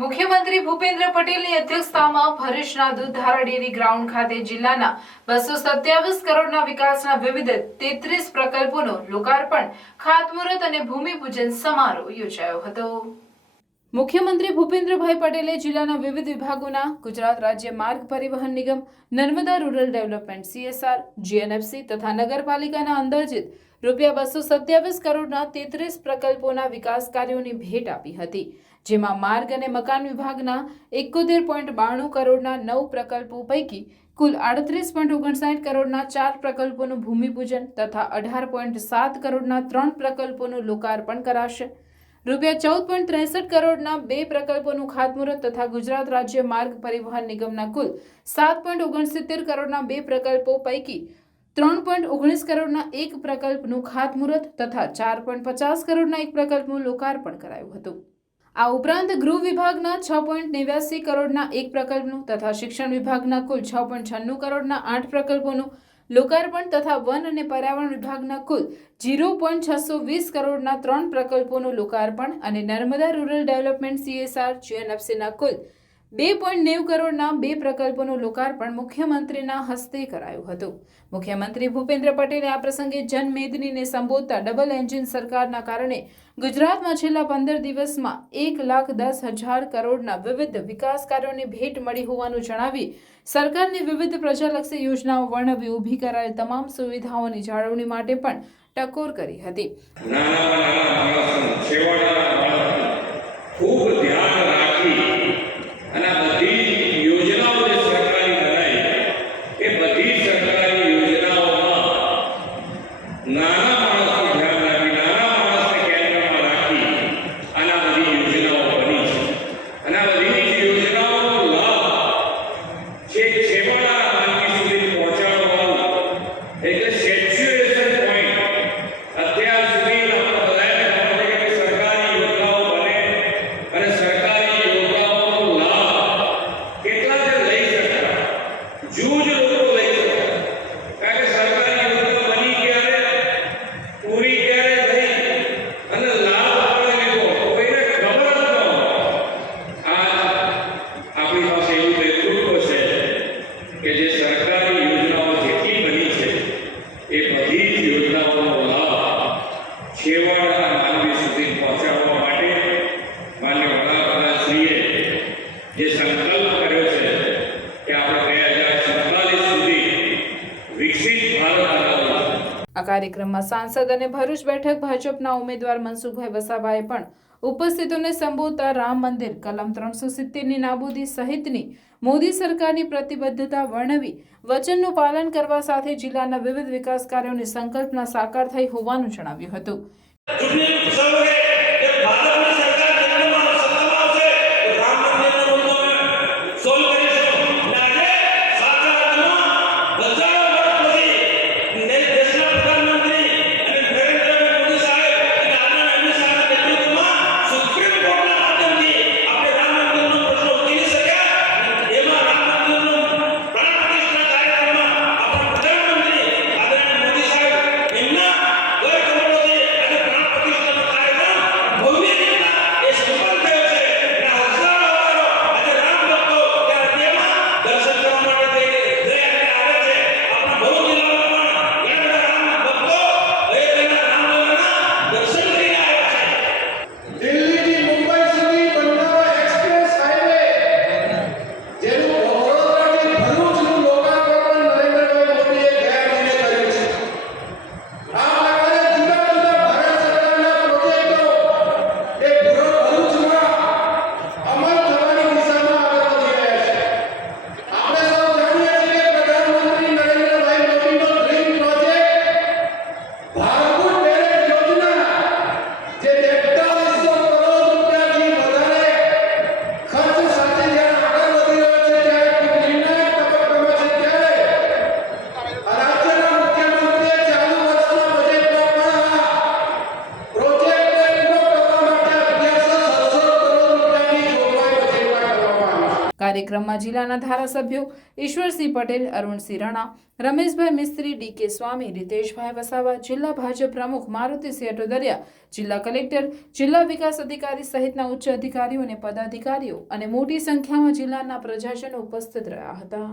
મુખ્યમંત્રી ભૂપેન્દ્ર પટેલની અધ્યક્ષતામાં ભરૂચના દૂધધારા ડેરી ગ્રાઉન્ડ ખાતે જિલ્લાના 227 કરોડના વિકાસના વિવિધ 33 પ્રકલ્પોનું લોકાર્પણ, ખાતમુહૂર્ત અને ભૂમિપૂજન સમારોહ યોજાયો હતો। મુખ્યમંત્રી ભૂપેન્દ્રભાઈ પટેલે જિલ્લાના વિવિધ વિભાગોના ગુજરાત રાજ્ય માર્ગ પરિવહન નિગમ, Narmada rural development CSR, GNFC તથા નગરપાલિકાના અંદાજિત ₹227 કરોડના 33 પ્રકલ્પોના વિકાસ કાર્યોની ભેટ આપી હતી, જેમાં માર્ગ અને મકાન વિભાગના 71.92 કરોડના 9 પ્રકલ્પો પૈકી કુલ 38.59 કરોડના 4 પ્રકલ્પોનું ભૂમિપૂજન તથા 18.7 કરોડના 3 પ્રકલ્પોનું લોકાર્પણ કરાશે। ₹14.63 કરોડના 2 પ્રકલ્પોનું ખાતમુહૂર્ત તથા ગુજરાત રાજ્ય માર્ગ પરિવહન નિગમના કુલ 7.69 કરોડના 2 પ્રકલ્પો પૈકી 3.19 કરોડના 1 પ્રકલ્પનું ખાતમુહૂર્ત તથા 4.50 કરોડના 1 પ્રકલ્પનું લોકાર્પણ કરાયું હતું। આ ઉપરાંત ગૃહ વિભાગના 6.89 કરોડના 1 પ્રકલ્પનું તથા શિક્ષણ વિભાગના કુલ 6.96 કરોડના 8 પ્રકલ્પોનું લોકાર્પણ તથા વન અને પર્યાવરણ વિભાગના કુલ 0.620 કરોડના 3 પ્રકલ્પોનું લોકાર્પણ અને નર્મદા રૂરલ ડેવલપમેન્ટ CSR GNFCના કુલ 2.90 કરોડના 2 પ્રકલ્પોનું લોકાર્પણ મુખ્યમંત્રીના હસ્તે કરાયું હતું। મુખ્યમંત્રી ભૂપેન્દ્ર પટેલે આ પ્રસંગે જનમેદનીને સંબોધતા ડબલ એન્જિન સરકારના કારણે ગુજરાતમાં છેલ્લા 15 દિવસમાં 1,10,000 કરોડના વિવિધ વિકાસ કાર્યોની ભેટ મળી હોવાનું જણાવી સરકારની વિવિધ પ્રજાલક્ષી યોજનાઓ વર્ણવી ઊભી કરાયેલ તમામ સુવિધાઓની જાળવણી માટે પણ ટકોર કરી હતી। આ કાર્યક્રમમાં સાંસદ અને ભરૂચ બેઠક ભાજપના ઉમેદવાર મનસુખભાઈ વસાવાએ પણ ઉપસ્થિતોને સંબોધતા રામ મંદિર, કલમ 370ની નાબૂદી સહિતની મોદી સરકારની પ્રતિબદ્ધતા વર્ણવી વચનનું પાલન કરવા સાથે જિલ્લાના વિવિધ વિકાસ કાર્યોની સંકલ્પના સાકાર થઈ હોવાનું જણાવ્યું હતું। કાર્યક્રમમાં જિલ્લાના ધારાસભ્યો ઈશ્વરસિંહ પટેલ, અરુણસિંહ રાણા, રમેશભાઈ મિસ્ત્રી, ડી.કે. સ્વામી, રીતેશભાઈ વસાવા, જિલ્લા ભાજપ પ્રમુખ મારુતિસિંહ અટોદરિયા, જિલ્લા કલેક્ટર, જિલ્લા વિકાસ અધિકારી સહિતના ઉચ્ચ અધિકારીઓ અને પદાધિકારીઓ અને મોટી સંખ્યામાં જિલ્લાના પ્રજાજનો ઉપસ્થિત રહ્યા હતા.